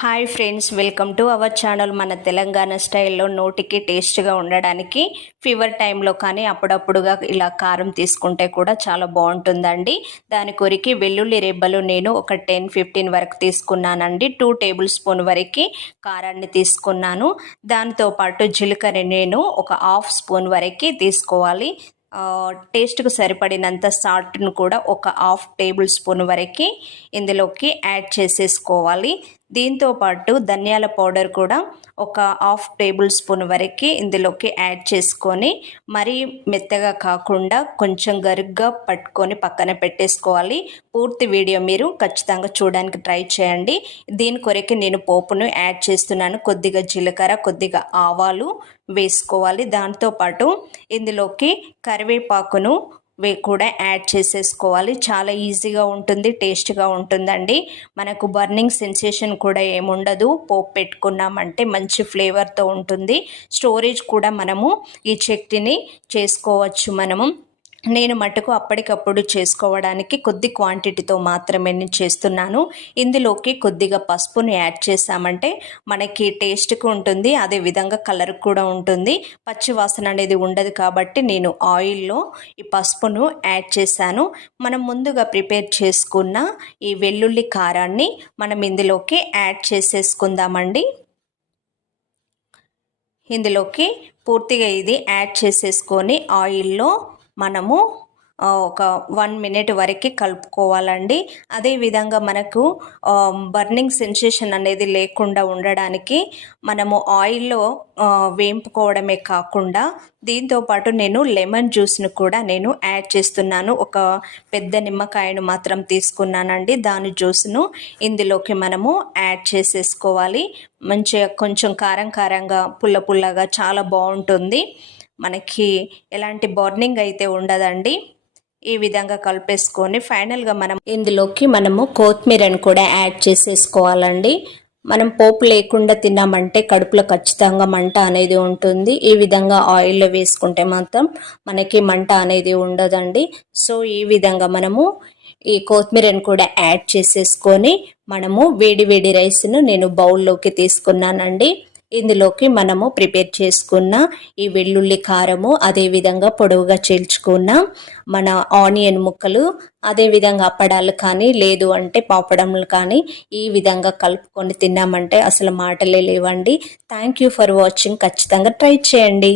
Hi friends, welcome to our channel. మన తెలంగాణ స్టైల్లో నోటికి టేస్ట్గా ఉండడానికి ఫీవర్ టైంలో కానీ అప్పుడప్పుడుగా ఇలా కారం తీసుకుంటే కూడా చాలా బాగుంటుందండి. దాని కొరికి వెల్లుల్లి రెబ్బలు నేను ఒక 10-15 వరకు తీసుకున్నానండి. 2 టేబుల్ స్పూన్ వరకు కారాన్ని తీసుకున్నాను. దాంతోపాటు జీలకర్ర నేను ఒక 1/2 స్పూన్ వరకు తీసుకోవాలి. టేస్ట్కు సరిపడినంత సాల్ట్ను కూడా ఒక 1/2 టేబుల్ స్పూన్ వరకు ఇందులోకి యాడ్ చేసేసుకోవాలి. దీంతోపాటు ధనియాల పౌడర్ కూడా ఒక 1/2 టేబుల్ స్పూన్ వరకు ఇందులోకి యాడ్ చేసుకొని మరీ మెత్తగా కాకుండా కొంచెం గరుగ్గా పట్టుకొని పక్కన పెట్టేసుకోవాలి. పూర్తి వీడియో మీరు ఖచ్చితంగా చూడడానికి ట్రై చేయండి. దీని కొరకు నేను పోపును యాడ్ చేస్తున్నాను. కొద్దిగా జీలకర్ర, కొద్దిగా ఆవాలు వేసుకోవాలి. దాంతోపాటు ఇందులోకి కరివేపాకును కూడా యాడ్ చేసేసుకోవాలి. చాలా ఈజీగా ఉంటుంది, టేస్ట్గా ఉంటుందండి. మనకు బర్నింగ్ సెన్సేషన్ కూడా ఏముండదు. పోపు పెట్టుకున్నామంటే మంచి ఫ్లేవర్తో ఉంటుంది. స్టోరేజ్ కూడా మనము ఈ చట్నీని చేసుకోవచ్చు. నేను మటుకు అప్పటికప్పుడు చేసుకోవడానికి కొద్ది క్వాంటిటీతో మాత్రమే నేను చేస్తున్నాను. ఇందులోకి కొద్దిగా పసుపుని యాడ్ చేసామంటే మనకి టేస్ట్కి ఉంటుంది, అదేవిధంగా కలర్ కూడా ఉంటుంది. పచ్చి వాసన అనేది ఉండదు కాబట్టి నేను ఆయిల్లో ఈ పసుపును యాడ్ చేశాను. మనం ముందుగా ప్రిపేర్ చేసుకున్న ఈ వెల్లుల్లి కారాన్ని మనం ఇందులోకి యాడ్ చేసేసుకుందామండి. ఇందులోకి పూర్తిగా ఇది యాడ్ చేసేసుకొని ఆయిల్లో మనము ఒక 1 మినిట్ వరకు కలుపుకోవాలండి. అదేవిధంగా మనకు బర్నింగ్ సెన్సేషన్ అనేది లేకుండా ఉండడానికి మనము ఆయిల్లో వేంపుకోవడమే కాకుండా దీంతోపాటు నేను లెమన్ జ్యూస్ను కూడా నేను యాడ్ చేస్తున్నాను. ఒక పెద్ద నిమ్మకాయను మాత్రం తీసుకున్నానండి. దాని జ్యూస్ను ఇందులోకి మనము యాడ్ చేసేసుకోవాలి. మంచిగా కొంచెం కారంగా పుల్లగా చాలా బాగుంటుంది. మనకి ఎలాంటి బర్నింగ్ అయితే ఉండదండి. ఈ విధంగా కలిపేసుకొని ఫైనల్గా ఇందులోకి మనము కొత్తిమీరను కూడా యాడ్ చేసేసుకోవాలండి. మనం పోపు లేకుండా తిన్నామంటే కడుపులో ఖచ్చితంగా మంట అనేది ఉంటుంది. ఈ విధంగా ఆయిల్లో వేసుకుంటే మాత్రం మనకి మంట అనేది ఉండదండి. సో ఈ విధంగా మనము ఈ కొత్తిమీరను కూడా యాడ్ చేసేసుకొని మనము వేడి రైస్ను నేను బౌల్లోకి తీసుకున్నానండి. ఇందులోకి మనము ప్రిపేర్ చేసుకున్న ఈ వెల్లుల్లి కారము, అదేవిధంగా పొడవుగా చీల్చుకున్న మన ఆనియన్ ముక్కలు, అదేవిధంగా అప్పడాలు కానీ లేదు అంటే పాపడములు కానీ ఈ విధంగా కలుపుకొని తిన్నామంటే అసలు మాటలే లేవండి. Thank you for watching. ఖచ్చితంగా ట్రై చేయండి.